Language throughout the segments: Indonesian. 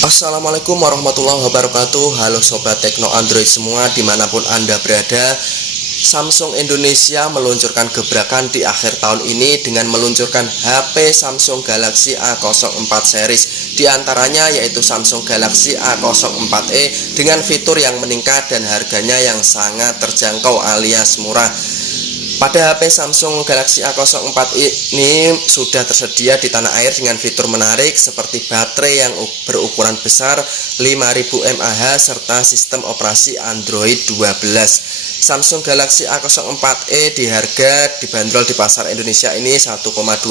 Assalamualaikum warahmatullahi wabarakatuh. Halo Sobat Tekno Android semua dimanapun Anda berada. Samsung Indonesia meluncurkan gebrakan di akhir tahun ini dengan meluncurkan HP Samsung Galaxy A04 series. Di antaranya yaitu Samsung Galaxy A04e dengan fitur yang meningkat dan harganya yang sangat terjangkau alias murah. Pada HP Samsung Galaxy A04 ini sudah tersedia di tanah air dengan fitur menarik seperti baterai yang berukuran besar 5000 mAh serta sistem operasi Android 12. Samsung Galaxy A04e di harga dibanderol di pasar Indonesia ini 1,2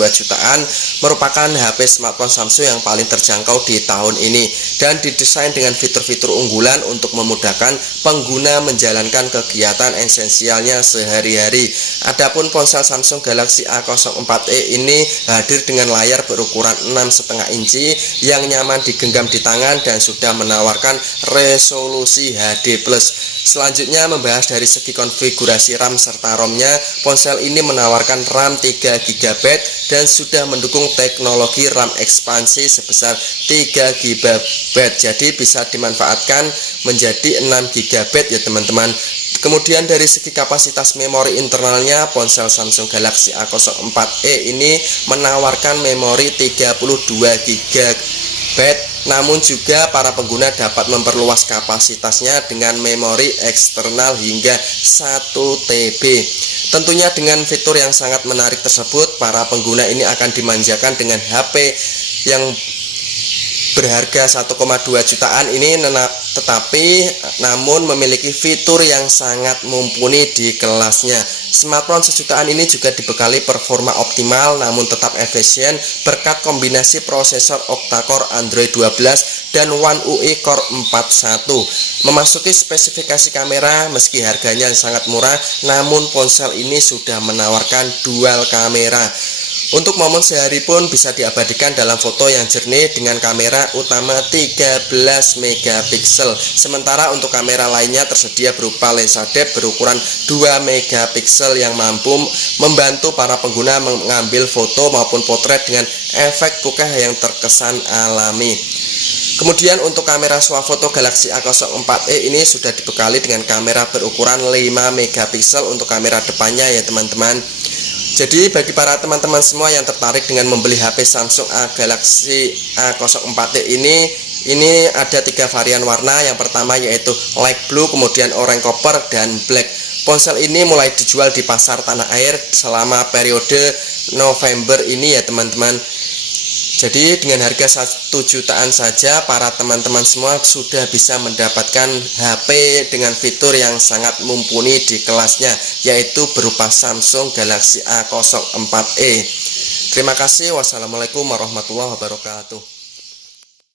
jutaan, merupakan HP smartphone Samsung yang paling terjangkau di tahun ini dan didesain dengan fitur-fitur unggulan untuk memudahkan pengguna menjalankan kegiatan esensialnya sehari-hari. Adapun ponsel Samsung Galaxy A04e ini hadir dengan layar berukuran 6,5 inci yang nyaman digenggam di tangan dan sudah menawarkan resolusi HD+. Selanjutnya membahas dari segi konfigurasi RAM serta ROM-nya, ponsel ini menawarkan RAM 3GB dan sudah mendukung teknologi RAM ekspansi sebesar 3GB. Jadi bisa dimanfaatkan menjadi 6GB ya teman-teman. Kemudian dari segi kapasitas memori internalnya, ponsel Samsung Galaxy A04e ini menawarkan memori 32GB, namun juga para pengguna dapat memperluas kapasitasnya dengan memori eksternal hingga 1TB. Tentunya dengan fitur yang sangat menarik tersebut, para pengguna ini akan dimanjakan dengan HP yang berharga 1,2 jutaan ini, tetapi namun memiliki fitur yang sangat mumpuni di kelasnya. Smartphone sejutaan ini juga dibekali performa optimal namun tetap efisien berkat kombinasi prosesor octa-core Android 12 dan One UI Core 41. Memasuki spesifikasi kamera, meski harganya sangat murah, namun ponsel ini sudah menawarkan dual kamera. Untuk momen sehari pun bisa diabadikan dalam foto yang jernih dengan kamera utama 13 megapiksel. Sementara untuk kamera lainnya tersedia berupa lensa depth berukuran 2 megapiksel yang mampu membantu para pengguna mengambil foto maupun potret dengan efek bokeh yang terkesan alami. Kemudian untuk kamera swafoto Galaxy A04e ini sudah dibekali dengan kamera berukuran 5 megapiksel untuk kamera depannya ya teman-teman. Jadi bagi para teman-teman semua yang tertarik dengan membeli HP Samsung Galaxy A04e ini ada 3 varian warna. Yang pertama yaitu light blue, kemudian orange copper, dan black. Ponsel ini mulai dijual di pasar tanah air selama periode November ini ya teman-teman. Jadi dengan harga 1 jutaan saja para teman-teman semua sudah bisa mendapatkan HP dengan fitur yang sangat mumpuni di kelasnya, yaitu berupa Samsung Galaxy A04e. Terima kasih. Wassalamualaikum warahmatullahi wabarakatuh.